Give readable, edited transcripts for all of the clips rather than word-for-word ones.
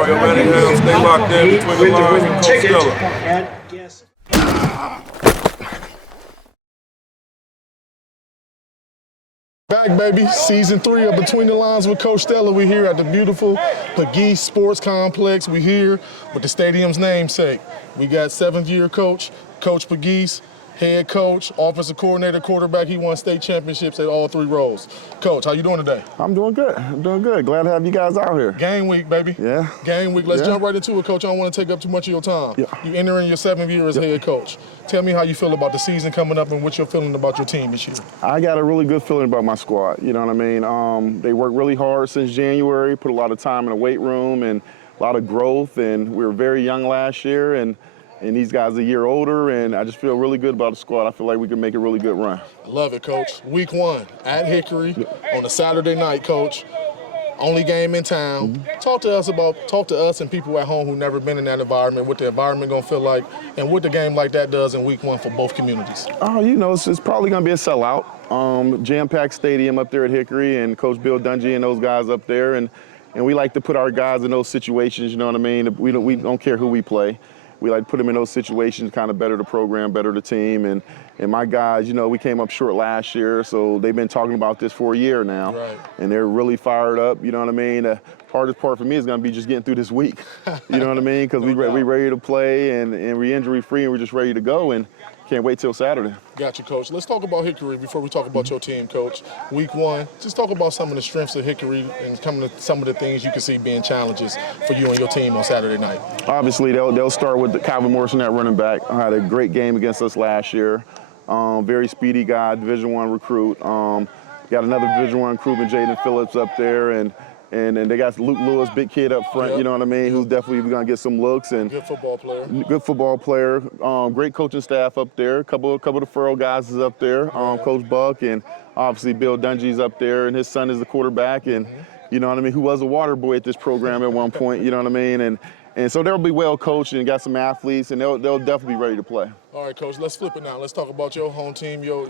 Mario Manningham. Stay locked in between the lines with Coach Stiller. Back, baby. Season 3 of Between the Lines with Coach Stella. We're here at the beautiful Pegues Sports Complex. We're here with the stadium's namesake. We got 7th-year coach, Coach Pegues, head coach, offensive coordinator, quarterback. He won state championships at all 3 roles. Coach, how you doing today? I'm doing good. I'm doing good. Glad to have you guys out here. Game week, baby. Yeah. Game week. Let's jump right into it, Coach. I don't want to take up too much of your time. Yeah. You entering your 7th year as head coach. Tell me how you feel about the season coming up and what you're feeling about your team this year. I got a really good feeling about my squad. You know what I mean? They worked really hard since January, put a lot of time in the weight room and a lot of growth. And we were very young last year, and these guys are a year older, and I just feel really good about the squad. I feel like we can make a really good run. I love it, Coach. Week 1 at Hickory on a Saturday night, Coach. Only game in town. Talk to us and people at home who've never been in that environment, what the environment gonna feel like, and what the game like that does in week 1 for both communities. You know, it's probably gonna be a sellout. Jam-packed stadium up there at Hickory, and Coach Bill Dungy and those guys up there, and we like to put our guys in those situations. You know what I mean? We don't care who we play. We like to put them in those situations, kind of better the program, better the team. And my guys, you know, we came up short last year, so they've been talking about this for a year now. Right. And they're really fired up, you know what I mean? The hardest part for me is going to be just getting through this week. You know what I mean? Because we ready to play and we're injury free and we're just ready to go and can't wait till Saturday. Got you, Coach. Let's talk about Hickory before we talk about your team, Coach. Week 1, just talk about some of the strengths of Hickory and some of the things you can see being challenges for you and your team on Saturday night. Obviously, they'll start with Calvin Morrison at running back. Had a great game against us last year. Very speedy guy, Division I recruit. Got another Division I recruit, Jaden Phillips up there, and they got Luke Lewis, big kid up front, you know what I mean, who's definitely going to get some looks. And good football player. Good football player. Great coaching staff up there. A couple of the Farrell guys is up there. Coach Buck, and obviously Bill Dungy's up there, and his son is the quarterback, and you know what I mean, who was a water boy at this program at one point, you know what I mean, and so they'll be well coached and got some athletes, and they'll definitely be ready to play. All right, Coach, let's flip it now. Let's talk about your home team, your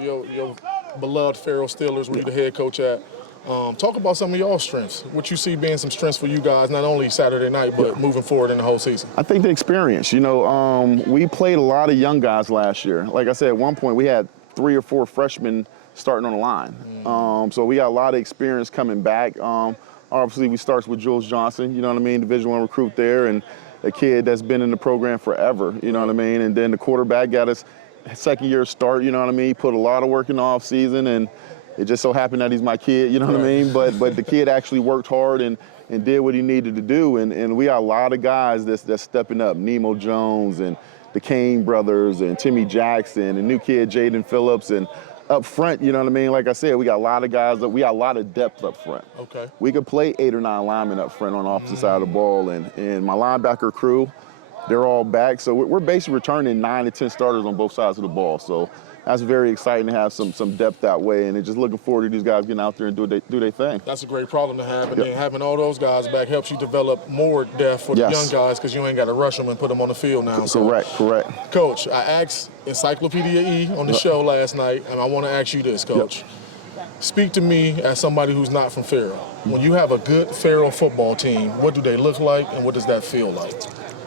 beloved Farrell Steelers, where you're the head coach at. Talk about some of y'all strengths, what you see being some strengths for you guys, not only Saturday night, but moving forward in the whole season. I think the experience. You know, we played a lot of young guys last year. Like I said, at one point we had 3 or 4 freshmen starting on the line. So we got a lot of experience coming back. Obviously, we start with Jules Johnson, you know what I mean, Division I recruit there, and a kid that's been in the program forever, you know what I mean, and then the quarterback got his 2nd year start, you know what I mean, he put a lot of work in the off season, and it just so happened that he's my kid, you know what I mean, but the kid actually worked hard and did what he needed to do, and we got a lot of guys that's stepping up, Nemo Jones and the Kane brothers and Timmy Jackson and new kid Jaden Phillips, and up front, you know what I mean? Like I said, we got a lot of guys, we got a lot of depth up front. Okay. We could play 8 or 9 linemen up front on the opposite side of the ball, and my linebacker crew, they're all back. So we're basically returning 9 to 10 starters on both sides of the ball. So that's very exciting to have some depth that way, and just looking forward to these guys getting out there and do their thing. That's a great problem to have, and then having all those guys back helps you develop more depth for the young guys, because you ain't got to rush them and put them on the field now. Correct. Coach, I asked Encyclopedia E on the show last night, and I want to ask you this, Coach. Speak to me as somebody who's not from Farrell. When you have a good Farrell football team, what do they look like, and what does that feel like?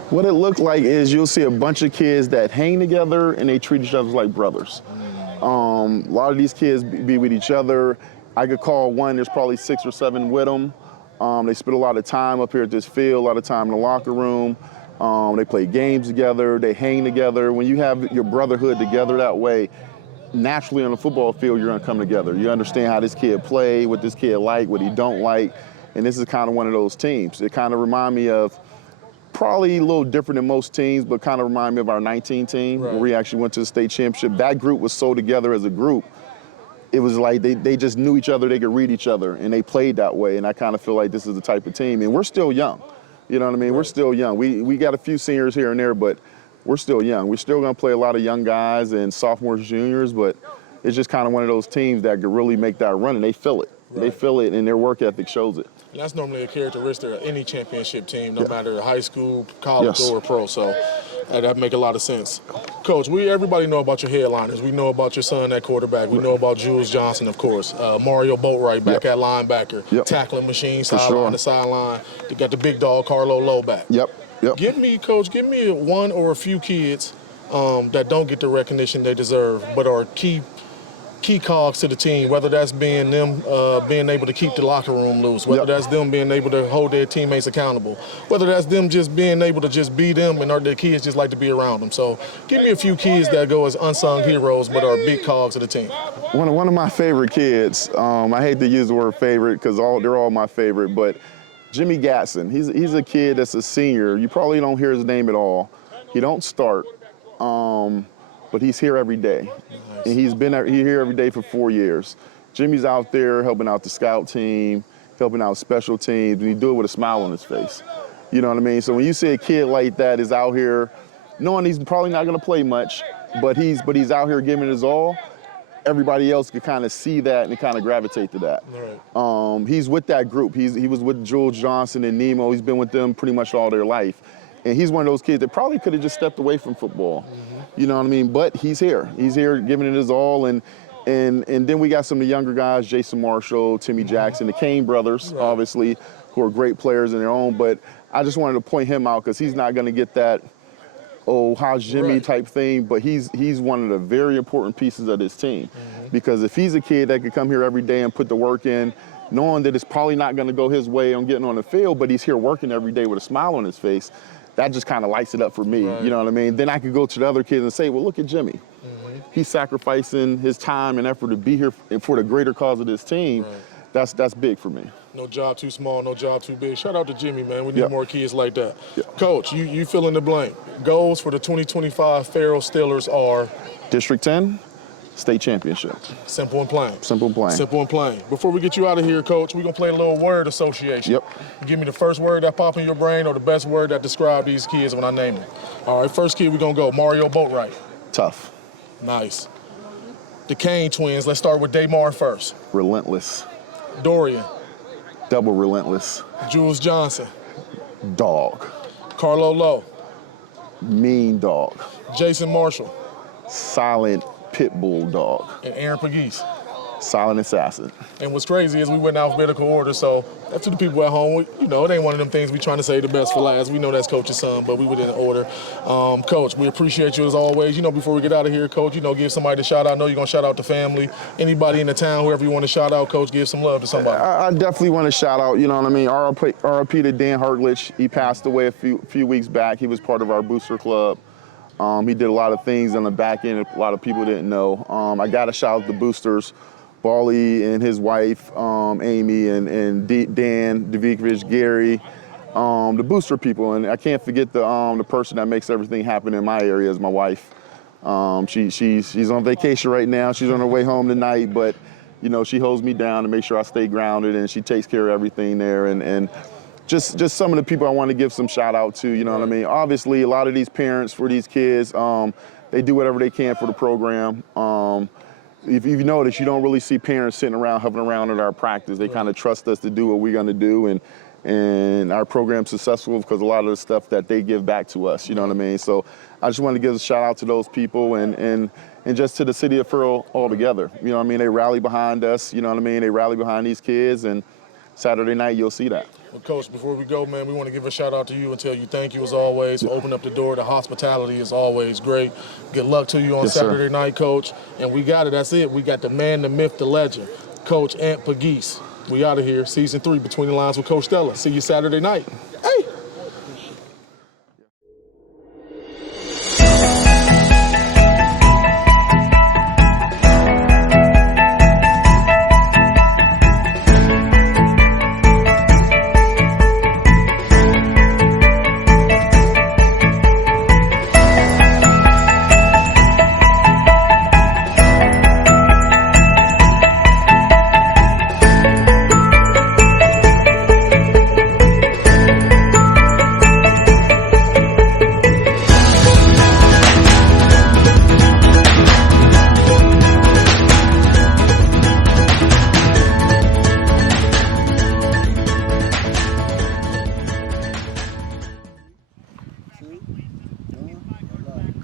What it looked like is you'll see a bunch of kids that hang together and they treat each other like brothers. A lot of these kids be with each other. I could call one, there's probably 6 or 7 with them. They spend a lot of time up here at this field, a lot of time in the locker room. They play games together, they hang together. When you have your brotherhood together that way, naturally on the football field, you're gonna come together. You understand how this kid play, what this kid like, what he don't like, and this is kind of one of those teams. It kind of remind me of, probably a little different than most teams, but kind of remind me of our 19 team, where we actually went to the state championship. That group was so together as a group. It was like they just knew each other, they could read each other, and they played that way, and I kind of feel like this is the type of team. And we're still young, you know what I mean? We're still young. We got a few seniors here and there, but we're still young. We're still gonna play a lot of young guys and sophomores, juniors, but it's just kind of one of those teams that could really make that run, and they feel it. They feel it, and their work ethic shows it. And that's normally a characteristic of any championship team, no matter high school, college, or pro. So that make a lot of sense. Coach, everybody know about your headliners. We know about your son at quarterback. We know about Jules Johnson, of course. Mario Boatwright back at linebacker. Tackling machine, sideline to sideline. You got the big dog, Carlo Lowe back. Give me one or a few kids that don't get the recognition they deserve, but are key cogs to the team, whether that's being them being able to keep the locker room loose, whether that's them being able to hold their teammates accountable, whether that's them just being able to just be them and their kids just like to be around them. So give me a few kids that go as unsung heroes but are big cogs of the team. One of my favorite kids, I hate to use the word favorite because they're all my favorite, but Jimmy Gatson, he's a kid that's a senior. You probably don't hear his name at all. He don't start, but he's here every day. Nice. And he's here every day for 4 years. Jimmy's out there helping out the scout team, helping out special teams, and he do it with a smile on his face. You know what I mean? So when you see a kid like that is out here, knowing he's probably not going to play much, but he's out here giving his all, everybody else could kind of see that and kind of gravitate to that. Right. He's with that group. He was with Jules Johnson and Nemo. He's been with them pretty much all their life. And he's one of those kids that probably could have just stepped away from football. You know what I mean? But he's here. He's here giving it his all. And then we got some of the younger guys, Jason Marshall, Timmy Jackson, the Kane brothers, obviously, who are great players in their own. But I just wanted to point him out because he's not going to get that, oh, how's Jimmy type thing. But he's one of the very important pieces of this team. Because if he's a kid that could come here every day and put the work in, knowing that it's probably not going to go his way on getting on the field, but he's here working every day with a smile on his face, that just kind of lights it up for me, you know what I mean? Then I could go to the other kids and say, well, look at Jimmy. He's sacrificing his time and effort to be here for the greater cause of this team. That's big for me. No job too small, no job too big. Shout out to Jimmy, man. We need more kids like that. Coach, you fill in the blank. Goals for the 2025 Farrell Steelers are? District 10, state championship. Simple and plain. Simple and plain. Simple and plain. Before we get you out of here, Coach, we're going to play a little word association. Give me the first word that pop in your brain or the best word that describe these kids when I name them. All right, first kid we're going to go, Mario Boatwright. Tough. Nice. The Kane twins, let's start with Damar first. Relentless. Dorian. Double relentless. Jules Johnson. Dog. Carlo Lowe. Mean dog. Jason Marshall. Silent pit bull dog. And Aaron Pegues. Silent assassin. And what's crazy is we went in alphabetical order, so that's to the people at home. You know, it ain't one of them things we trying to say the best for last. We know that's Coach's son, but we went in order. Coach, we appreciate you as always. You know, before we get out of here, Coach, you know, give somebody a shout out. I know you're going to shout out the family. Anybody in the town, whoever you want to shout out, Coach, give some love to somebody. I definitely want to shout out, you know what I mean, RIP to Dan Hartlich. He passed away a few weeks back. He was part of our booster club. He did a lot of things on the back end a lot of people didn't know. I got to shout out the boosters, Bally and his wife, Amy, and Dan, Devikovic, Gary, the booster people. And I can't forget the person that makes everything happen in my area is my wife. She's on vacation right now. She's on her way home tonight, but you know, she holds me down to make sure I stay grounded, and she takes care of everything there. And just some of the people I want to give some shout out to, you know what I mean? Obviously, a lot of these parents for these kids, they do whatever they can for the program. If you notice, you don't really see parents sitting around, hovering around at our practice. They kind of trust us to do what we're going to do, and our program's successful because a lot of the stuff that they give back to us, you know what I mean? So I just want to give a shout out to those people and just to the city of Farrell altogether. You know what I mean? They rally behind us, you know what I mean? They rally behind these kids, and Saturday night you'll see that. Well, Coach, before we go, man, we want to give a shout out to you and tell you thank you as always for opening up the door. The hospitality is always great. Good luck to you on Saturday night, Coach. And we got it. That's it. We got the man, the myth, the legend, Coach Ant Pegues. We out of here. Season 3, Between the Lines with Coach Stella. See you Saturday night. Hey.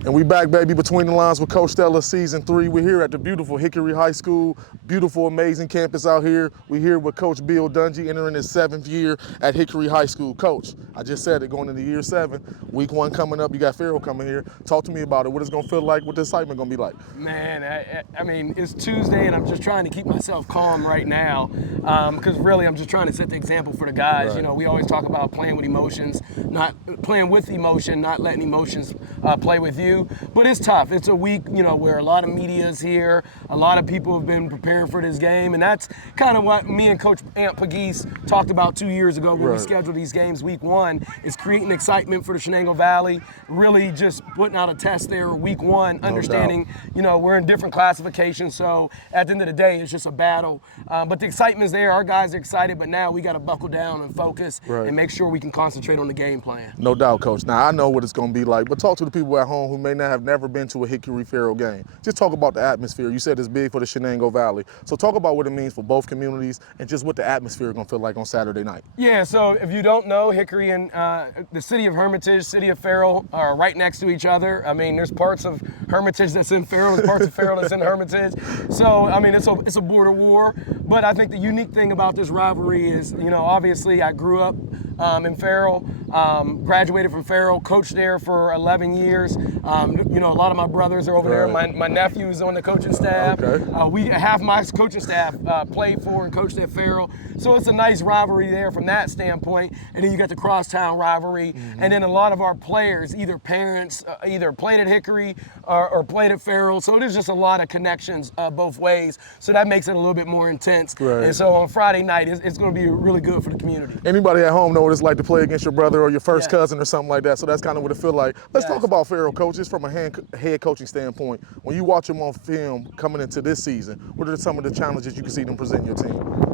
And we back, baby, Between the Lines with Coach Stella, Season 3. We're here at the beautiful Hickory High School, beautiful, amazing campus out here. We're here with Coach Bill Dungy, entering his 7th year at Hickory High School. Coach, I just said it, going into year 7, week 1 coming up, you got Farrell coming here. Talk to me about it. What it's going to feel like, what the excitement going to be like? Man, I mean, it's Tuesday, and I'm just trying to keep myself calm right now because really I'm just trying to set the example for the guys. Right. You know, we always talk about playing with emotions, not playing with emotion, not letting emotions play with you. But it's tough. It's a week, you know, where a lot of media is here. A lot of people have been preparing for this game, and that's kind of what me and Coach Pegues talked about 2 years ago when we scheduled these games week 1, is creating excitement for the Shenango Valley, really just putting out a test there week 1, understanding, you know, we're in different classifications, so at the end of the day, it's just a battle. But the excitement's there. Our guys are excited, but now we got to buckle down and focus and make sure we can concentrate on the game plan. No doubt, Coach. Now, I know what it's going to be like, but talk to the people at home who may not have never been to a Hickory Farrell game. Just talk about the atmosphere. You said it's big for the Shenango Valley. So talk about what it means for both communities and just what the atmosphere is going to feel like on Saturday night. Yeah, so if you don't know, Hickory and the city of Hermitage, city of Farrell are right next to each other. I mean, there's parts of Hermitage that's in Farrell, there's parts of Farrell that's in Hermitage. So, I mean, it's a border war. But I think the unique thing about this rivalry is, you know, obviously I grew up in Farrell, graduated from Farrell, coached there for 11 years. You know, a lot of my brothers are over there. My nephew's on the coaching staff. Half my coaching staff played for and coached at Farrell. So it's a nice rivalry there from that standpoint. And then you got the crosstown rivalry. And then a lot of our players, either parents, either played at Hickory or played at Farrell. So there's just a lot of connections both ways. So that makes it a little bit more intense. And so on Friday night, it's going to be really good for the community. Anybody at home know what it's like to play against your brother or your first cousin or something like that. So that's kind of what it feels like. Let's talk about Farrell, Coach, just from a head coaching standpoint. When you watch them on film coming into this season, what are some of the challenges you can see them present your team?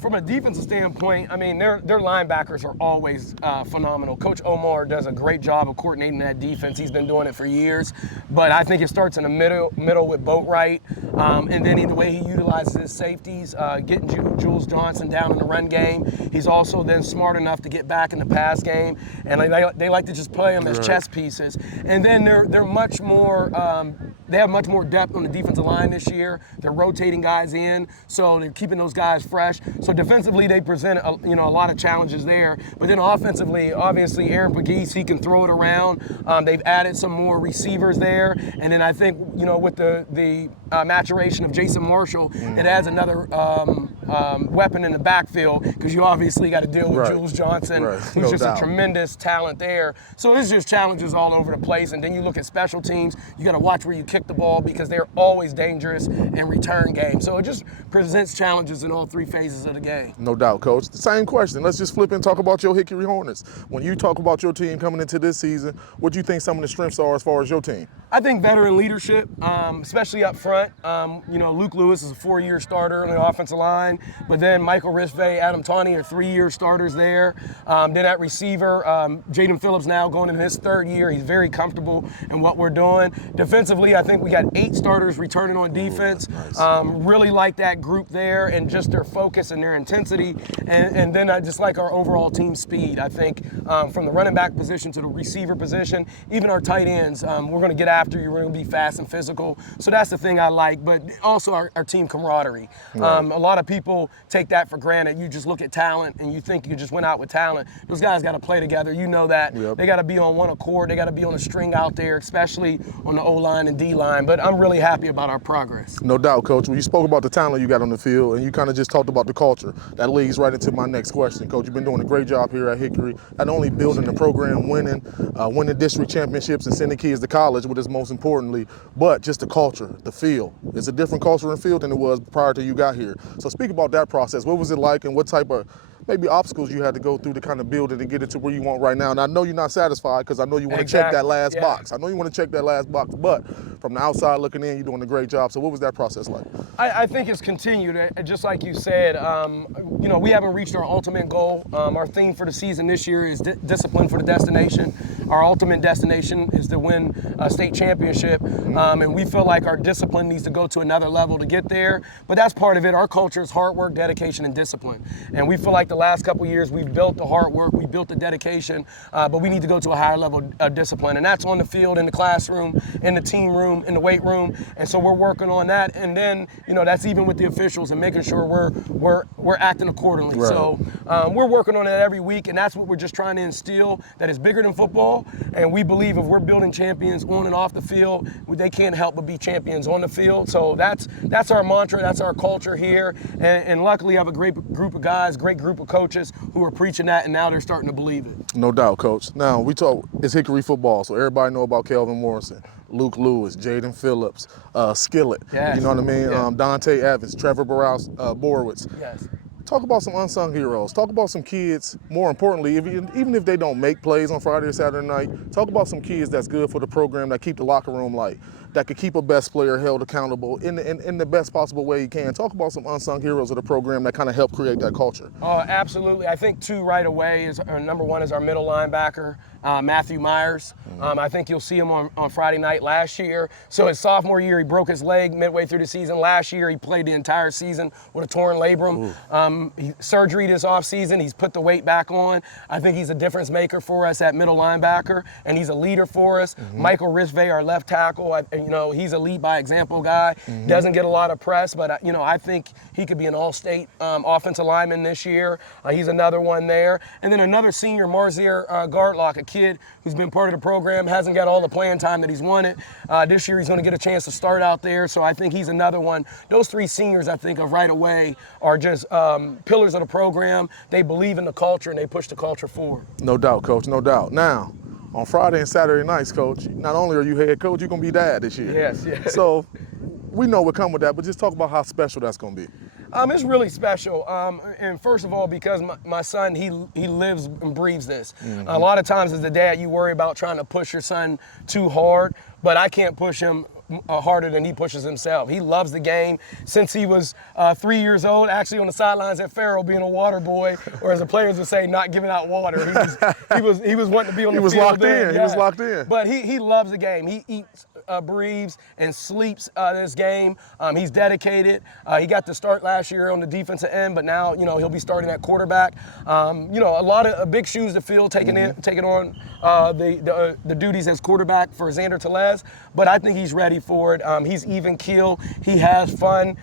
From a defensive standpoint, I mean, their linebackers are always phenomenal. Coach Omar does a great job of coordinating that defense. He's been doing it for years. But I think it starts in the middle with Boatwright, and then the way he utilizes his safeties, getting Jules Johnson down in the run game. He's also then smart enough to get back in the pass game, and they like to just play them as chess pieces. And then they're much more. They have much more depth on the defensive line this year. They're rotating guys in, so they're keeping those guys fresh. So defensively, they present a lot of challenges there. But then offensively, obviously, Aaron Pegues, he can throw it around. They've added some more receivers there, and then I think with the maturation of Jason Marshall, it adds another weapon in the backfield because you obviously got to deal with Jules Johnson, who's just a tremendous talent there. So it's just challenges all over the place. And then you look at special teams, you got to watch where you kick the ball because they're always dangerous in return games. So it just presents challenges in all 3 phases of the game. No doubt, Coach. The same question. Let's just flip and talk about your Hickory Hornets. When you talk about your team coming into this season, what do you think some of the strengths are as far as your team? I think veteran leadership, especially up front. Luke Lewis is a 4-year starter on the offensive line, but then Michael Risve, Adam Tawney are 3-year starters there. Then at receiver, Jaden Phillips now going into his 3rd year. He's very comfortable in what we're doing. Defensively, I think we got 8 starters returning on defense. Really like that group there and just their focus and their intensity. And then I just like our overall team speed. I think from the running back position to the receiver position, even our tight ends, we're going to get after you. We're going to be fast and physical. So that's the thing I like. But also our team camaraderie. A lot of people take that for granted. You just look at talent and you think you just went out with talent. Those guys got to play together. You know that. They got to be on one accord. They got to be on a string out there, especially on the O-line and D-line. But I'm really happy about our progress. No doubt, Coach. When you spoke about the talent you got on the field and you kind of just talked about the culture, that leads right into my next question. Coach, you've been doing a great job here at Hickory, not only building the program, winning district championships and sending kids to college, which is most importantly, but just the culture, the feel. It's a different culture and feel than it was prior to you got here. So speak about that process. What was it like and what type of maybe obstacles you had to go through to kind of build it and get it to where you want right now? And I know you're not satisfied because I know you want to check that last box. I know you want to check that last box, but from the outside looking in, you're doing a great job. So what was that process like? I think it's continued. Just like you said, we haven't reached our ultimate goal. Our theme for the season this year is discipline for the destination. Our ultimate destination is to win a state championship, and we feel like our discipline needs to go to another level to get there. But that's part of it. Our culture is hard work, dedication, and discipline. And we feel like the last couple years we've built the hard work, we built the dedication, but we need to go to a higher level of discipline, and that's on the field, in the classroom, in the team room, in the weight room, and so we're working on that. And then, you know, that's even with the officials and making sure we're acting accordingly. Right. So we're working on that every week, and that's what we're just trying to instill, that is bigger than football. And we believe if we're building champions on and off the field, they can't help but be champions on the field. So that's our mantra, that's our culture here. And luckily I have a great group of guys, great group of coaches who are preaching that, and now they're starting to believe it. No doubt, Coach. Now, we talk, it's Hickory football, so everybody know about Kelvin Morrison, Luke Lewis, Jaden Phillips, Skillett, Yes. you know what I mean? Yeah. Dante Evans, Trevor Borowitz. Yes. Talk about some unsung heroes. Talk about some kids, more importantly, even if they don't make plays on Friday or Saturday night, talk about some kids that's good for the program, that keep the locker room light, that could keep a best player held accountable in the best possible way you can. Talk about some unsung heroes of the program that kind of help create that culture. Oh, absolutely. I think two right away is number one is our middle linebacker, Matthew Myers. I think you'll see him on Friday night last year. So his sophomore year, he broke his leg midway through the season. Last year, he played the entire season with a torn labrum. He surgery this offseason. He's put the weight back on. I think he's a difference maker for us at middle linebacker, and he's a leader for us. Michael Risve, our left tackle, you know, he's a lead by example guy. Doesn't get a lot of press, but you know, I think he could be an all-state offensive lineman this year. He's another one there. And then another senior, Marzier Gardlock, a kid who's been part of the program, hasn't got all the playing time that he's wanted. This year he's going to get a chance to start out there, so I think he's another one. Those three seniors I think of right away are just pillars of the program. They believe in the culture and they push the culture forward. No doubt, Coach, no doubt. Now, on Friday and Saturday nights, Coach, not only are you head coach, you're going to be dad this year. Yes, yes. So we know what come with that, but just talk about how special that's going to be. It's really special, and first of all, because my son, he lives and breathes this. A lot of times as a dad, you worry about trying to push your son too hard, but I can't push him harder than he pushes himself. He loves the game since he was 3 years old, actually on the sidelines at Farrell being a water boy, or as the players would say, not giving out water. He was wanting to be on the field. He was locked then, in. yeah. He was locked in. But he loves the game. He eats, breathes, and sleeps this game. He's dedicated. He got to start last year on the defensive end, but now, you know, he'll be starting at quarterback. You know, a lot of big shoes to fill, taking on the duties as quarterback for Xander Tellez, but I think he's ready for it. He's even keel. He has fun.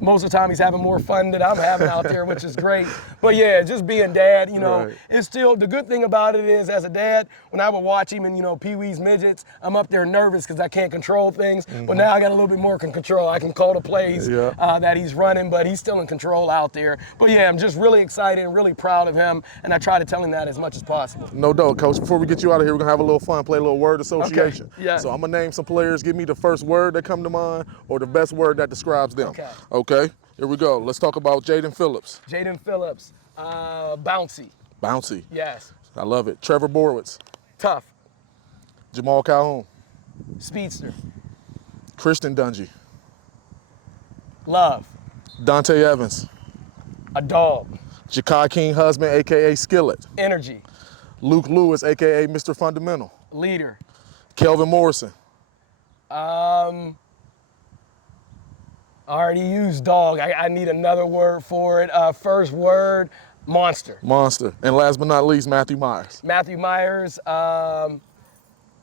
Most of the time he's having more fun than I'm having out there, which is great. But yeah, just being dad, you know, it's still, the good thing about it is, as a dad, when I would watch him in, you know, Pee-wee's midgets, I'm up there nervous because I can't control things, but now I got a little bit more control. I can call the plays that he's running, but he's still in control out there. But yeah, I'm just really excited and really proud of him, and I try to tell him that as much as possible. No doubt, Coach. Before we get you out of here, we're going to have a little fun, play a little word association. Okay. Yeah. So I'm going to name some players. Give me the first word that come to mind or the best word that describes them. Okay? Here we go. Let's talk about Jaden Phillips. Jaden Phillips, bouncy. Bouncy. Yes. I love it. Trevor Borowitz. Tough. Jamal Calhoun. Speedster. Christian Dungy. Love. Dante Evans. A dog. Jakai King husband, a.k.a. Skillett. Energy. Luke Lewis, a.k.a. Mr. Fundamental. Leader. Kelvin Morrison. I already used dog. I need another word for it. First word, monster. Monster. And last but not least, Matthew Myers. Matthew Myers,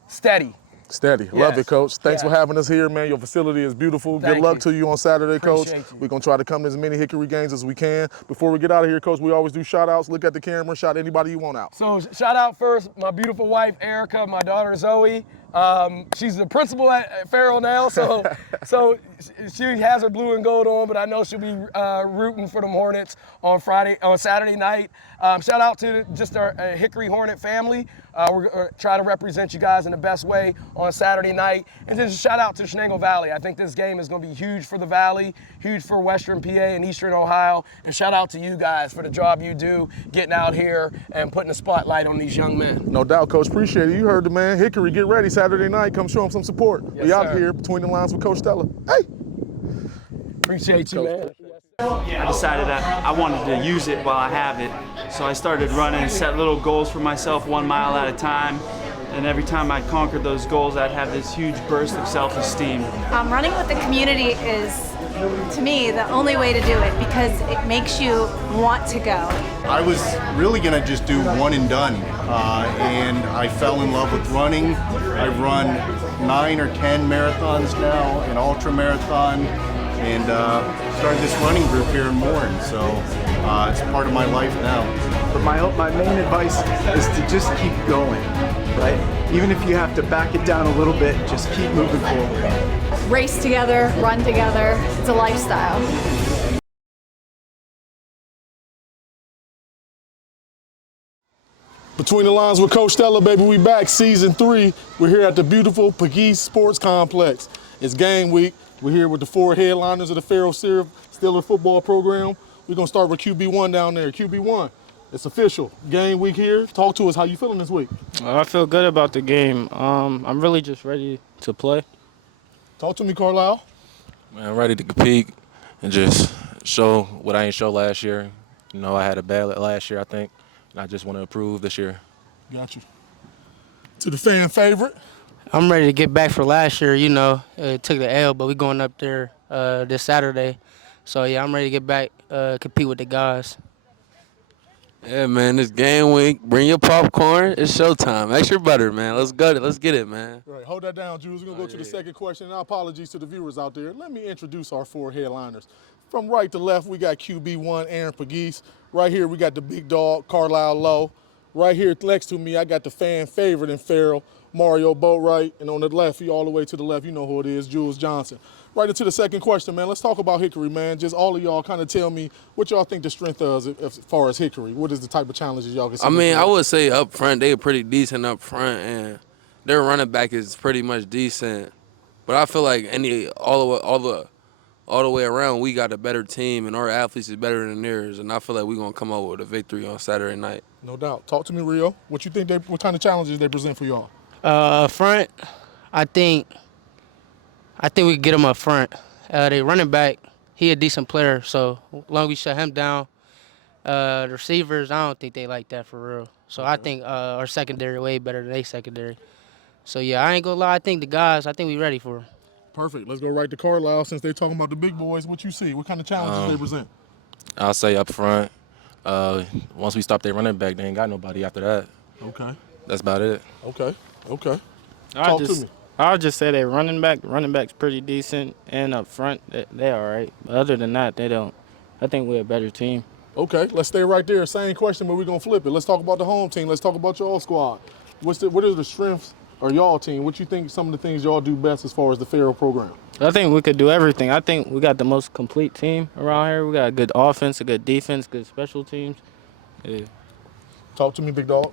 steady. Steady. Love it, Coach. Thanks for having us here, man. Your facility is beautiful. Good luck to you on Saturday, Coach. We're going to try to come to as many Hickory games as we can. Before we get out of here, Coach, we always do shout-outs. Look at the camera. Shout anybody you want out. So shout out first, my beautiful wife, Erica, my daughter, Zoe. She's the principal at Farrell now, so she has her blue and gold on, but I know she'll be rooting for them Hornets on Saturday night. Shout out to just our Hickory Hornet family. We're going to try to represent you guys in the best way on Saturday night. And just shout out to Shenango Valley. I think this game is going to be huge for the Valley, huge for Western PA and Eastern Ohio. And shout out to you guys for the job you do getting out here and putting a spotlight on these young men. No doubt, Coach. Appreciate it. You heard the man. Hickory, get ready Saturday night. Come show them some support. We out here between the lines with Coach Stella. Hey! Appreciate you, man. I decided I wanted to use it while I have it. So I started running, set little goals for myself 1 mile at a time. And every time I conquered those goals, I'd have this huge burst of self-esteem. Running with the community is to me, the only way to do it because it makes you want to go. I was really going to just do one and done, and I fell in love with running. I've run 9 or 10 marathons now, an ultra marathon, and started this running group here in Warren, so it's part of my life now. But my main advice is to just keep going, right? Even if you have to back it down a little bit, just keep moving forward. Race together, run together. It's a lifestyle. Between the Lines with Coach Stella, baby, we back, season 3. We're here at the beautiful Pegues Sports Complex. It's game week. We're here with the 4 headliners of the Farrell Steelers football program. We're gonna start with QB1 down there. QB1, it's official. Game week here. Talk to us, how you feeling this week? I feel good about the game. I'm really just ready to play. Talk to me, Carlisle. Man, I'm ready to compete and just show what I ain't show last year. You know, I had a bad last year, I think, and I just want to improve this year. Got you. To the fan favorite. I'm ready to get back for last year. You know, it took the L, but we going up there this Saturday. So, yeah, I'm ready to get back, compete with the guys. Yeah, man, it's game week. Bring your popcorn. It's showtime. Extra butter, man. Let's go. Let's get it, man. Right, hold that down, Jules. We're going to go to the second question. And our apologies to the viewers out there. Let me introduce our 4 headliners. From right to left, we got QB1, Aaron Pegues. Right here, we got the big dog, Carlisle Lowe. Right here next to me, I got the fan favorite in Farrell, Mario Boatwright. And on the left, all the way to the left, you know who it is, Jules Johnson. Right into the second question, man. Let's talk about Hickory, man. Just all of y'all kind of tell me what y'all think the strength is as far as Hickory. What is the type of challenges y'all can see? I mean, I would say up front, they're pretty decent up front, and their running back is pretty much decent. But I feel like all the way around, we got a better team, and our athletes is better than theirs. And I feel like we're gonna come out with a victory on Saturday night. No doubt. Talk to me, Rio. What you think? What kind of challenges they present for y'all? Front, I think we can get him up front. They running back, he a decent player, so as long as we shut him down. The receivers, I don't think they like that for real. So I think our secondary way better than their secondary. So yeah, I ain't gonna lie. I think the guys, I think we ready for them. Perfect. Let's go right to Carlisle. Since they're talking about the big boys, what you see? What kind of challenges they present? I'll say up front, once we stop their running back, they ain't got nobody after that. Okay. That's about it. Okay. Talk to me. I'll just say they running back's pretty decent, and up front, they all right. But other than that, they don't. I think we're a better team. Okay, let's stay right there. Same question, but we're going to flip it. Let's talk about the home team. Let's talk about y'all squad. What are the strengths of y'all team? What you think some of the things y'all do best as far as the Farrell program? I think we could do everything. I think we got the most complete team around here. We got a good offense, a good defense, good special teams. Yeah. Talk to me, big dog.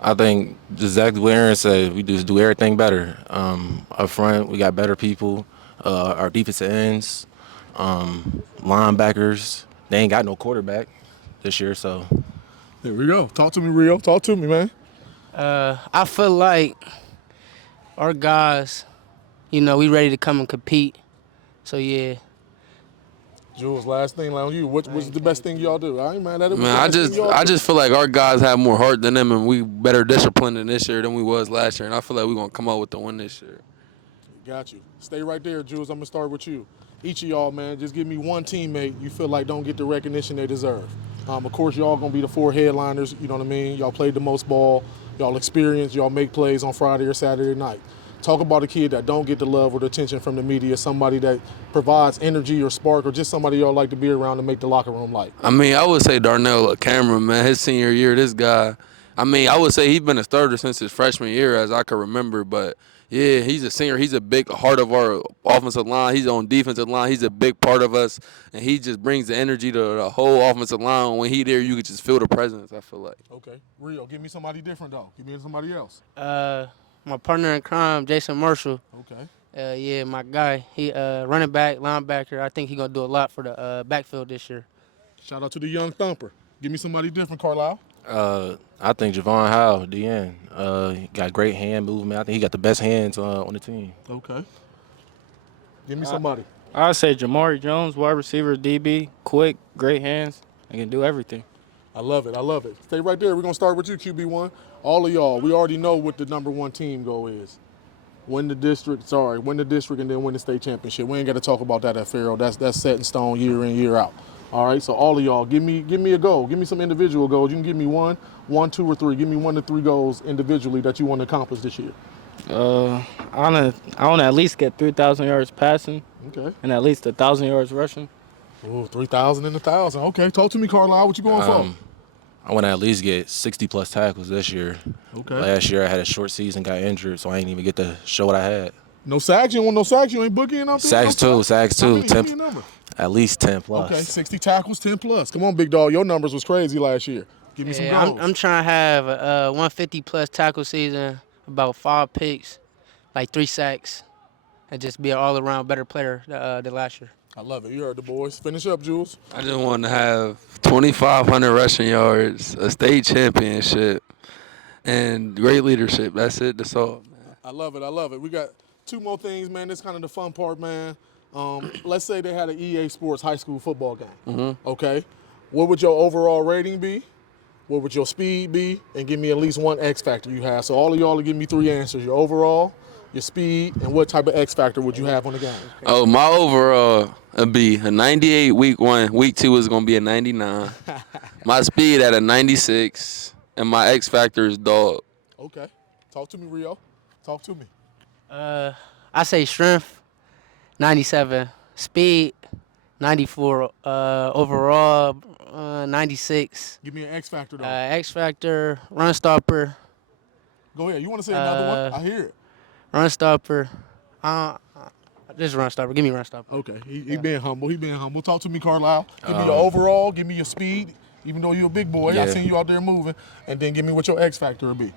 I think exactly what Aaron said. We just do everything better. Up front, we got better people. Our defensive ends, linebackers. They ain't got no quarterback this year, so. There we go. Talk to me, Rio. Talk to me, man. I feel like our guys, you know, we ready to come and compete. So yeah. Jules, last thing on you. What's the best thing y'all do? I ain't mad at it. Man, I just feel like our guys have more heart than them, and we better disciplined in this year than we was last year. And I feel like we're gonna come out with the win this year. Got you. Stay right there, Jules. I'm gonna start with you. Each of y'all, man, just give me one teammate you feel like don't get the recognition they deserve. Of course, y'all gonna be the 4 headliners. You know what I mean? Y'all played the most ball. Y'all experience. Y'all make plays on Friday or Saturday night. Talk about a kid that don't get the love or the attention from the media, somebody that provides energy or spark, or just somebody y'all like to be around to make the locker room light. I mean, I would say Darnell Cameron, man. His senior year, this guy. I mean, I would say he's been a starter since his freshman year, as I can remember. But yeah, he's a senior. He's a big heart of our offensive line. He's on defensive line. He's a big part of us, and he just brings the energy to the whole offensive line. When he there, you could just feel the presence. I feel like. Okay, Rio, give me somebody different though. Give me somebody else. My partner in crime, Jason Marshall. Okay. Yeah, my guy. He running back, linebacker. I think he's going to do a lot for the backfield this year. Shout out to the young thumper. Give me somebody different, Carlisle. I think Javon Howe, DN, he got great hand movement. I think he got the best hands on the team. Okay. Give me somebody. I'd say Jamari Jones, wide receiver, DB, quick, great hands. He can do everything. I love it. Stay right there. We're going to start with you, QB1. All of y'all, we already know what the #1 team goal is. win the district, and then win the state championship. We ain't got to talk about that at Farrell. That's set in stone year in, year out. All right, so all of y'all, give me a goal. Give me some individual goals. You can give me one, 2, or 3. Give me 1 to 3 goals individually that you want to accomplish this year. I want to at least get 3,000 yards passing. Okay. And at least 1,000 yards rushing. Oh, 3,000 and 1,000. Okay, talk to me, Carlisle. What you going for? I want to at least get 60-plus tackles this year. Okay. Last year I had a short season, got injured, so I ain't even get to show what I had. No sacks? You don't want no sacks? You ain't boogieing out there? Sacks too. How many? Give me a number. At least 10 plus. Okay, 60 tackles, 10 plus. Come on, big dog. Your numbers was crazy last year. Give me some goals. I'm trying to have a 150-plus tackle season, about 5 picks, like 3 sacks, and just be an all-around better player than last year. I love it. You heard the boys. Finish up, Jules. I just want to have 2,500 rushing yards, a state championship, and great leadership. That's it. That's all. I love it. We got 2 more things, man. This is kind of the fun part, man. Let's say they had an EA Sports high school football game. Mm-hmm. Okay. What would your overall rating be? What would your speed be? And give me at least 1 X factor you have. So all of y'all will give me 3 answers. Your overall, your speed, and what type of X factor would you have on the game? Oh, my overall would be a 98 week 1. Week 2 is going to be a 99. My speed at a 96, and my X factor is dog. Okay. Talk to me, Rio. Talk to me. I say strength, 97. Speed, 94. Overall, 96. Give me an X factor, though. X factor, run stopper. Go ahead. You want to say another one? I hear it. Run stopper. Just run stopper. Give me run stopper. Okay. He being humble. Talk to me, Carlisle. Give me your overall. Give me your speed. Even though you're a big boy, I seen you out there moving. And then give me what your X factor will be.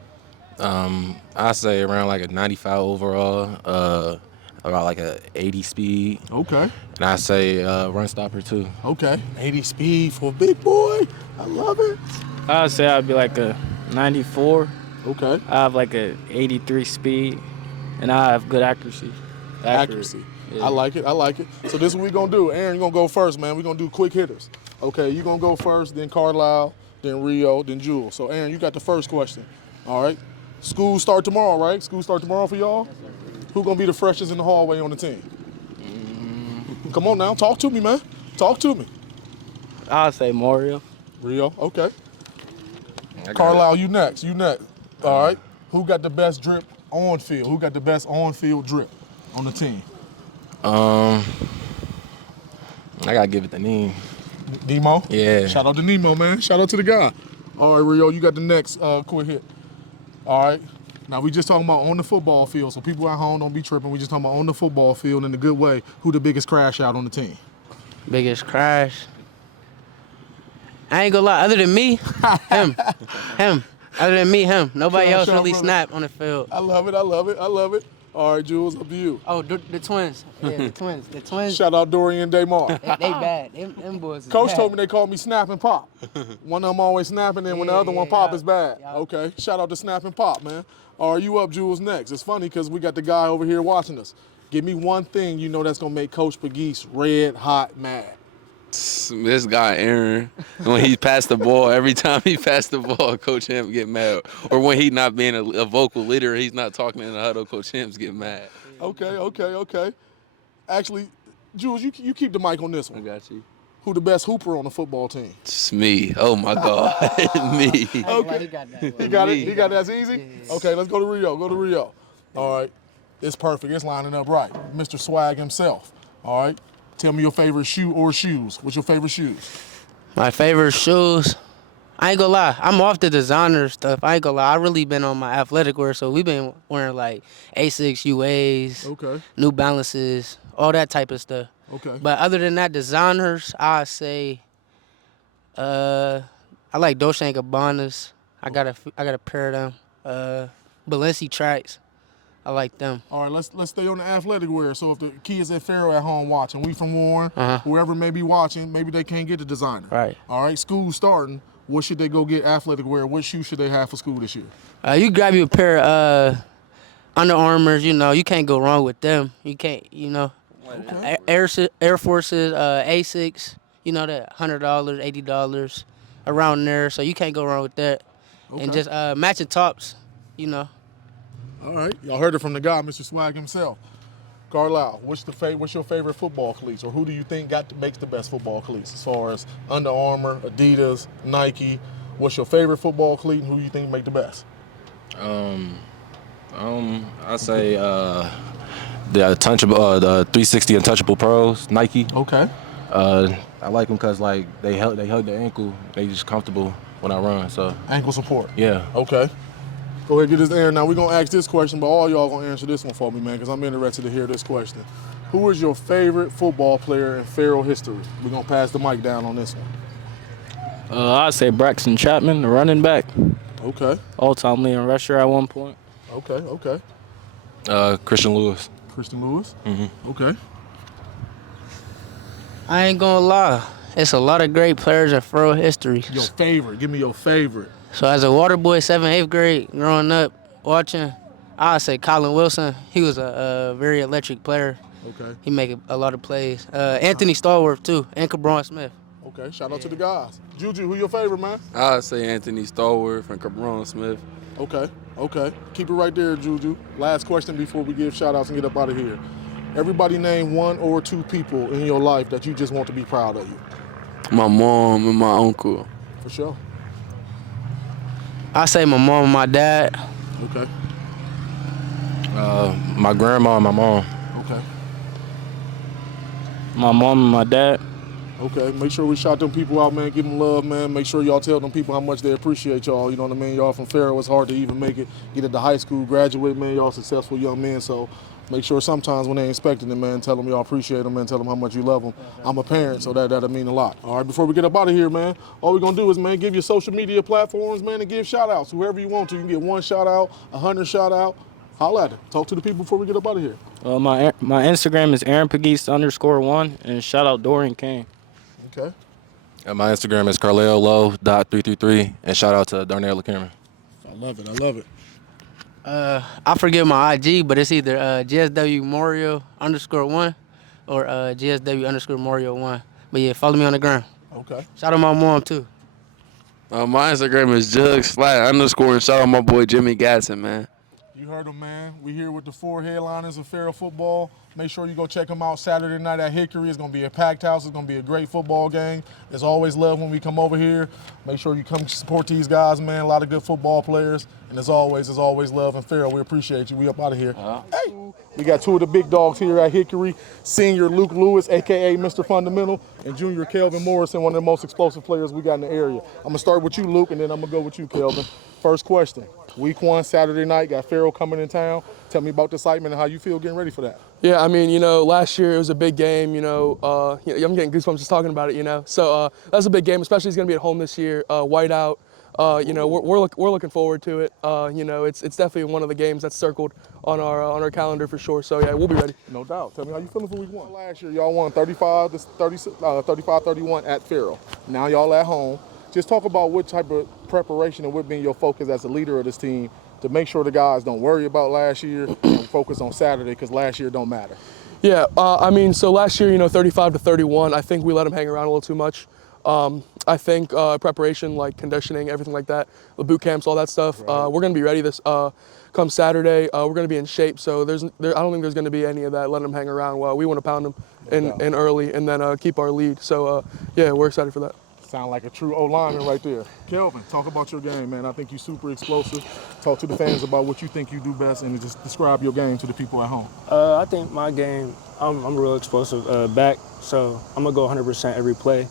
I say around like a 95 overall, about like a 80 speed. Okay. And I say run stopper too. Okay. 80 speed for a big boy. I love it. I'd say I'd be like a 94. Okay. I have like a 83 speed, and I have good accuracy. Accuracy. Yeah. I like it. So this is what we're going to do. Aaron, you're going to go first, man. We're going to do quick hitters. Okay, you're going to go first, then Carlisle, then Rio, then Jules. So, Aaron, you got the first question. All right. School start tomorrow, right? School start tomorrow for y'all? Who going to be the freshest in the hallway on the team? Come on now. Talk to me, man. Talk to me. I'll say Mario. Rio, okay. Carlisle, you next. All right. Who got the best drip on field? Who got the best on-field drip on the team? I got to give it to Neem. Nemo? Yeah. Shout out to Nemo, man. Shout out to the guy. All right, Rio, you got the next quick hit. All right. Now, we just talking about on the football field, so people at home don't be tripping. We just talking about on the football field in a good way. Who the biggest crash out on the team? Biggest crash? I ain't gonna lie. Other than me, him. Other than me, him. Nobody else really snapped on the field. I love it. All right, Jules, up to you. Oh, the twins. Yeah, the twins. Shout out Dorian and Damar. They bad. Them boys is Coach bad. told me they called me Snap and Pop. One of them always snapping, and when the other one pop is bad. Okay, shout out to Snap and Pop, man. All right, you up, Jules, next. It's funny because we got the guy over here watching us. Give me one thing you know that's going to make Coach Pegues red hot mad. This guy, Aaron, when he passed the ball, every time he passed the ball, Coach Hemp get mad. Or when he not being a vocal leader, he's not talking in the huddle, Coach Hemp's get mad. Okay. Actually, Jules, you keep the mic on this one. I got you. Who the best hooper on the football team? It's me. Oh, my God. Me. Okay. He got that one. He got it? He got that easy? Yeah. Okay, let's go to Rio. All right. It's perfect. It's lining up right. Mr. Swag himself. All right. Tell me your favorite shoe or shoes. What's your favorite shoes? My favorite shoes? I ain't gonna lie. I'm off the designer stuff. I ain't gonna lie. I really been on my athletic wear, so we've been wearing like Asics, UAs, Okay. New Balances, all that type of stuff. Okay. But other than that, designers, I say, I like Dolce & Gabbanas. I got a pair of them. Balenci tracks. I like them. All right, let's stay on the athletic wear. So if the kids at Farrell at home watching, we from Warren, whoever may be watching, maybe they can't get the designer. Right. All right, school starting. What should they go get athletic wear? What shoes should they have for school this year? You grab you a pair of Under Armours. You know, you can't go wrong with them. You can't, you know. Okay. Air Forces, Asics. You know that $100, $80 around there. So you can't go wrong with that. Okay. And just matching tops. You know. All right, y'all heard it from the guy, Mr. Swag himself. Carlisle, what's your favorite football cleats, or who do you think makes the best football cleats as far as Under Armour, Adidas, Nike? What's your favorite football cleat, and who do you think make the best? I say the 360 Untouchable Pros, Nike. Okay. I like them because like they hug the ankle. They just comfortable when I run. So ankle support. Yeah. Okay. Go ahead, get this air. Now we're gonna ask this question, but all y'all gonna answer this one for me, man, because I'm interested to hear this question. Who is your favorite football player in Farrell history? We're gonna pass the mic down on this one. I'd say Braxton Chapman, the running back. Okay. All-time leading rusher at one point. Okay. Christian Lewis. Christian Lewis? Mm-hmm. Okay. I ain't gonna lie. It's a lot of great players in Farrell history. Your favorite. Give me your favorite. So as a water boy, 7th, 8th grade, growing up, watching, I'd say Colin Wilson. He was a very electric player. Okay. He make a lot of plays. Anthony Stallworth, too, and Cabron Smith. Okay, shout out to the guys. Juju, who your favorite, man? I'd say Anthony Stallworth and Cabron Smith. Okay. Keep it right there, Juju. Last question before we give shout outs and get up out of here. Everybody name 1 or 2 people in your life that you just want to be proud of you. My mom and my uncle. For sure. I say my mom and my dad. Okay. My grandma and my mom. Okay. My mom and my dad. Okay, make sure we shout them people out, man. Give them love, man. Make sure y'all tell them people how much they appreciate y'all. You know what I mean? Y'all from Farrell, it's hard to even make it, get into high school, graduate, man. Y'all successful young men, so make sure sometimes when they expecting it, man, tell them y'all appreciate them, man. Tell them how much you love them. I'm a parent, so that'll mean a lot. All right, before we get up out of here, man, all we're going to do is, man, give your social media platforms, man, and give shout-outs. Whoever you want to. You can get 1 shout-out, 100 shout-out. Holla at it. Talk to the people before we get up out of here. My Instagram is AaronPegues_1, and shout out Dorian Kane. Okay. And my Instagram is carlello.333, and shout out to Darnell LaCameron. I love it. I forget my IG, but it's either GSW_Mario_1 or GSW_Mario1. But yeah, follow me on the gram. Okay. Shout out my mom too. My Instagram is JugsFlat_, and shout out my boy Jimmy Gatson, man. You heard them, man. We here with the 4 headliners of Farrell football. Make sure you go check them out Saturday night at Hickory. It's going to be a packed house. It's going to be a great football game. There's always love when we come over here. Make sure you come support these guys, man. A lot of good football players. And as always love in Farrell. We appreciate you. We up out of here. Hey, we got 2 of the big dogs here at Hickory. Senior Luke Lewis, a.k.a. Mr. Fundamental, and junior Kelvin Morrison, one of the most explosive players we got in the area. I'm going to start with you, Luke, and then I'm going to go with you, Kelvin. First question. Week 1, Saturday night, got Farrell coming in town. Tell me about the excitement and how you feel getting ready for that. Yeah, I mean, last year it was a big game, I'm getting goosebumps just talking about it, So that's a big game, especially it's going to be at home this year, whiteout. We're looking forward to it. It's definitely one of the games that's circled on our calendar for sure. So yeah, we'll be ready. No doubt. Tell me how you feeling for week 1. Last year, y'all won 35-31 at Farrell. Now y'all at home. Just talk about what type of preparation and what being your focus as a leader of this team to make sure the guys don't worry about last year and focus on Saturday because last year don't matter. Yeah, so last year, 35-31, I think we let them hang around a little too much. I think preparation, like conditioning, everything like that, the boot camps, all that stuff, right. We're going to be ready this come Saturday. We're going to be in shape, so I don't think there's going to be any of that letting them hang around. Well, we want to pound them in early and then keep our lead. So, yeah, we're excited for that. Sound like a true O-lineman right there. Kelvin, talk about your game, man. I think you're super explosive. Talk to the fans about what you think you do best and just describe your game to the people at home. I think my game, I'm a real explosive back, so I'm going to go 100% every play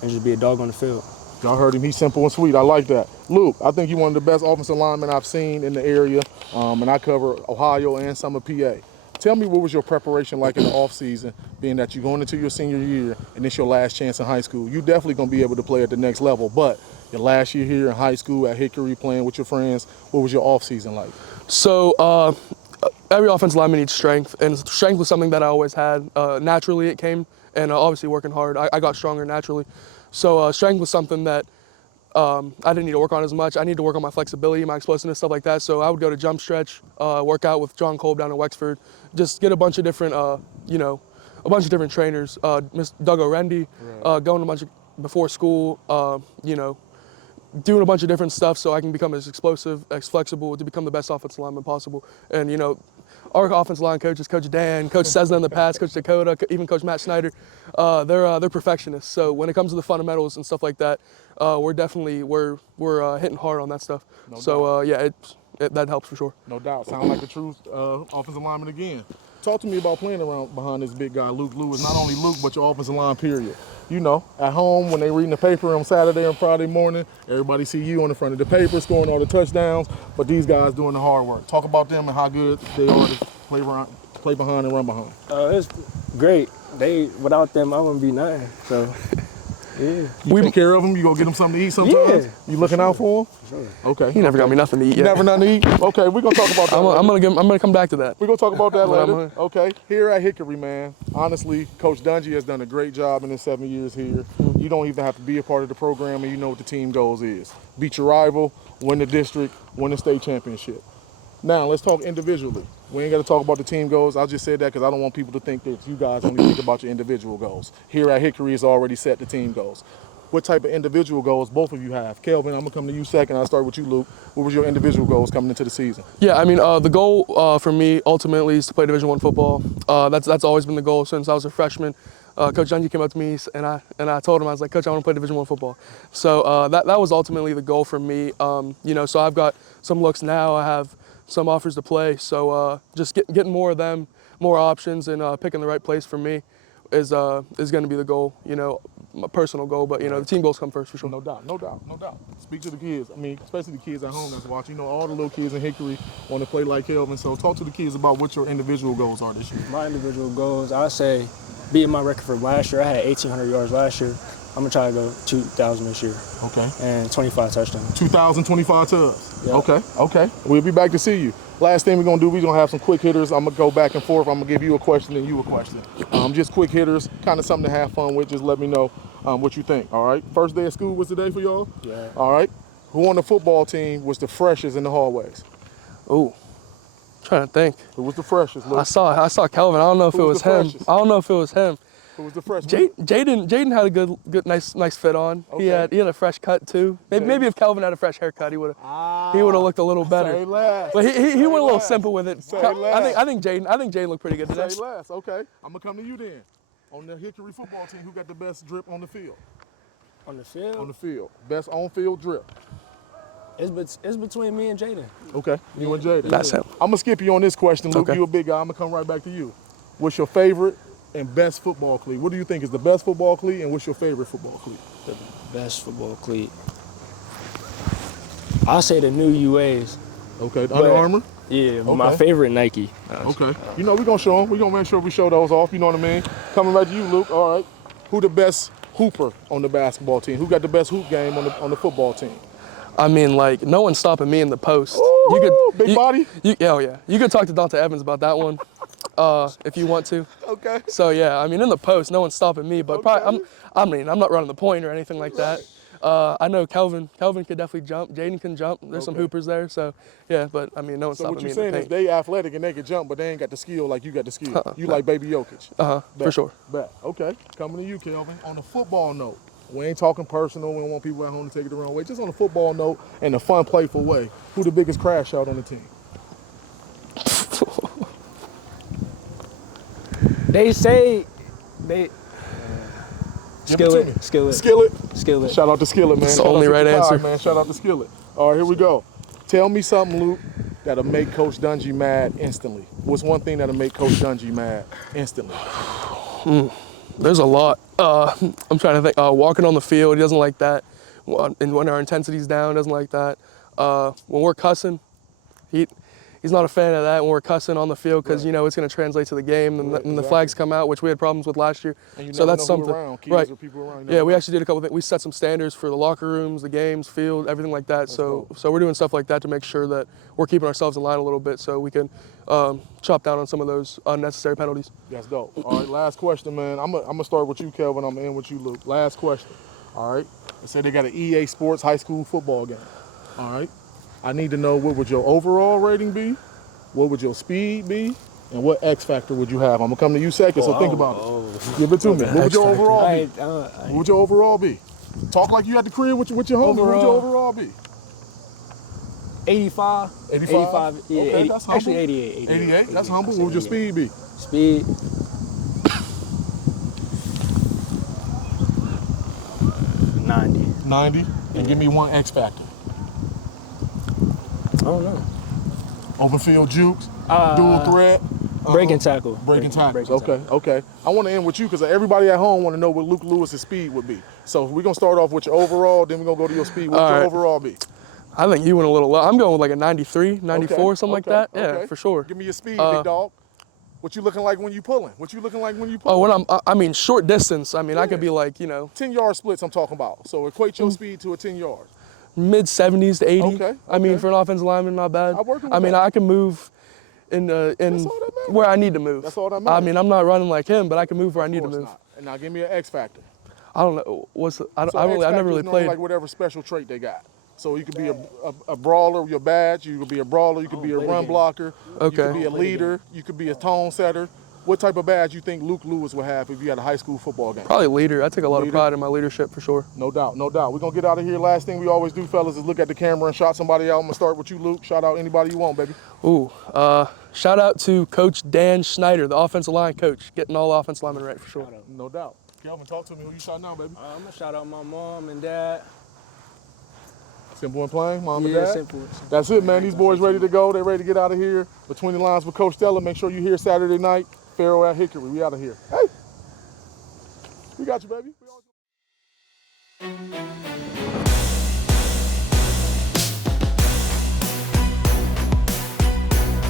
and just be a dog on the field. Y'all heard him. He's simple and sweet. I like that. Luke, I think you're one of the best offensive linemen I've seen in the area, and I cover Ohio and some of PA. Tell me, what was your preparation like in the offseason, being that you're going into your senior year and it's your last chance in high school? You're definitely going to be able to play at the next level, but your last year here in high school at Hickory playing with your friends, what was your offseason like? So every offensive lineman needs strength, and strength was something that I always had. Naturally it came, and obviously working hard, I got stronger naturally. So strength was something that I didn't need to work on as much. I need to work on my flexibility, my explosiveness, stuff like that. So I would go to jump stretch, work out with John Kolb down in Wexford, just get a bunch of different, trainers. Miss Doug O'Rendy, going a bunch of before school, doing a bunch of different stuff so I can become as explosive, as flexible, to become the best offensive lineman possible. And, you know, our offensive line coaches, Coach Dan, Coach Cesna in the past, Coach Dakota, even Coach Matt Snyder, they're perfectionists. So when it comes to the fundamentals and stuff like that, we're definitely we're hitting hard on that stuff. No so yeah, that helps for sure. No doubt. Sound like a true offensive lineman again. Talk to me about playing around behind this big guy, Luke Lewis. Not only Luke, but your offensive line, period. You know, at home, when they reading the paper on Saturday and Friday morning, everybody see you on the front of the paper scoring all the touchdowns, but these guys doing the hard work. Talk about them and how good they are to play behind and run behind. It's great. Without them, I wouldn't be nothing. So, yeah. You take care of them? You go get them something to eat sometimes? Yeah. You looking out for them? Sure. Okay. He never got me nothing to eat yet. Never nothing to eat? Okay, we're going to talk about that I'm gonna come back to that. We're going to talk about that later. Okay. Here at Hickory, man, honestly, Coach Dungy has done a great job in his 7 years here. You don't even have to be a part of the program, and you know what the team goals is. Beat your rival, win the district, win the state championship. Now, let's talk individually. We ain't got to talk about the team goals. I just said that because I don't want people to think that you guys only think about your individual goals. Here at Hickory, it's already set the team goals. What type of individual goals both of you have? Kelvin, I'm going to come to you second. I'll start with you, Luke. What was your individual goals coming into the season? Yeah, I mean, the goal for me ultimately is to play Division I football. That's always been the goal since I was a freshman. Coach Dungy came up to me and I told him, I was like, Coach, I want to play Division I football. So that was ultimately the goal for me. You know, so I've got some looks now. I have some offers to play. So just getting more of them, more options, and picking the right place for me is going to be the goal. You know, my personal goal, but you know, the team goals come first for sure. No doubt, no doubt, no doubt. Speak to the kids. I mean, especially the kids at home that's watching. You know, all the little kids in Hickory want to play like Kelvin. So talk to the kids about what your individual goals are this year. My individual goals, I say, beating my record from last year. I had 1,800 yards last year. I'm gonna try to go 2,000 this year. Okay. And 25 touchdowns. 2,025 touchdowns. Yep. Okay, okay. We'll be back to see you. Last thing we're gonna do, we're gonna have some quick hitters. I'm gonna go back and forth. I'm gonna give you a question and you a question. Just quick hitters, kind of something to have fun with. Just let me know what you think, all right? First day of school was today for y'all? Yeah. All right. Who on the football team was the freshest in the hallways? Ooh, trying to think. Who was the freshest, Luke? I saw Kelvin. I don't know if it was him. freshest? I don't know if it was him. Who was the freshman? Jaden had a good, nice fit on. Okay. He had a fresh cut too. Maybe if Kelvin had a fresh haircut, he would have looked a little better. Say less. But he went a little simple with it. Say less. I think Jaden looked pretty good today. Say less. Okay. I'm gonna come to you then. On the Hickory football team, who got the best drip on the field? On the field? On the field. Best on-field drip. It's between me and Jaden. Okay. You and Jaden. That's him. I'm gonna skip you on this question, Luke. Okay. You a big guy. I'm gonna come right back to you. What's your favorite and best football cleat? What do you think is the best football cleat, and what's your favorite football cleat? The best football cleat. I'll say the new UAs. Okay, the Under Armour? Yeah, Okay. my favorite Nike. Okay. You know, we're going to show them. We're going to make sure we show those off. You know what I mean? Coming right to you, Luke. All right. Who the best hooper on the basketball team? Who got the best hoop game on the football team? I mean, like, no one's stopping me in the post. Big body? Oh, yeah. You could talk to Dante Evans about that one if you want to. Okay. So, yeah, I mean, in the post, no one's stopping me. But probably, I'm not running the point or anything like that. I know Kelvin could definitely jump. Jaden can jump. There's some hoopers there. So, yeah, but, I mean, no one's stopping me in the So what you're saying paint. is they athletic and they can jump, but they ain't got the skill like you got the skill. You like Baby Jokic. For sure. Bet. Okay. Coming to you, Kelvin. On the football note, we ain't talking personal. We don't want people at home to take it the wrong way. Just on the football note and a fun, playful way. Who the biggest crash out on the team? They say they. Skillet. Skillet. Shout out to Skillet, man. That's the only right answer. Man. Shout out to Skillet. All right, here we go. Tell me something, Luke, that'll make Coach Dungy mad instantly. What's one thing that'll make Coach Dungy mad instantly? There's a lot. I'm trying to think. Walking on the field, he doesn't like that. And when our intensity's down, doesn't like that. When we're cussing, he's not a fan of that when we're cussing on the field because, you know, it's going to translate to the game and the flags come out, which we had problems with last year. So that's something. Right. Yeah, we actually did a couple of things. We set some standards for the locker rooms, the games, field, everything like that. So we're doing stuff like that to make sure that we're keeping ourselves in line a little bit so we can chop down on some of those unnecessary penalties. That's dope. All right, last question, man. I'm gonna start with you, Kelvin. I'm gonna end with you, Luke. Last question. All right. They said they got an EA Sports high school football game. All right. I need to know, what would your overall rating be? What would your speed be? And what X factor would you have? I'm gonna come to you second, so think about it. Give it to me. What would your overall be? What would your overall be? Talk like you at the crib with your homie. What would your overall be? 85. 85? Yeah, Okay, 80, that's humble. actually 88. 88? That's humble. What would your speed be? Speed. 90. 90? And give me one X factor. I don't know. Open field jukes, dual threat. Breaking tackle. Breaking tackles. Okay. I want to end with you because everybody at home want to know what Luke Lewis's speed would be. So we're going to start off with your overall, then we're going to go to your speed. What would your overall be? I think you went a little low. I'm going with like a 93, 94, something like that. Yeah, for sure. Give me your speed, big dog. What you looking like when you pulling? I mean, short distance. I mean, I could be like, 10-yard splits I'm talking about. So equate your speed to a 10 yards. Mid 70s to 80. Okay. I mean, for an offensive lineman, not bad. I mean, I can move in where I need to move. That's all that matters. I mean, I'm not running like him, but I can move where I need to move. And now give me an X factor. I don't know. I never really played. Like whatever special trait they got. So you could be a brawler with your badge. You could be a brawler. You could be a run blocker. You could be a leader. You could be a tone setter. What type of badge you think Luke Lewis would have if you had a high school football game? Probably leader. I take a lot of pride in my leadership for sure. No doubt. We're going to get out of here. Last thing we always do, fellas, is look at the camera and shout somebody out. I'm going to start with you, Luke. Shout out anybody you want, baby. Shout out to Coach Dan Schneider, the offensive line coach, getting all offensive linemen right for sure. No doubt. Kelvin, talk to me. Who you shouting out, baby? I'm going to shout out my mom and dad. Simple and plain, mom and dad? Simple. That's it, man. These boys ready to go. They're ready to get out of here. Between the Lines with Coach Stella. Make sure you're here Saturday night. Farrell at Hickory. We out of here. Hey! We got you, baby.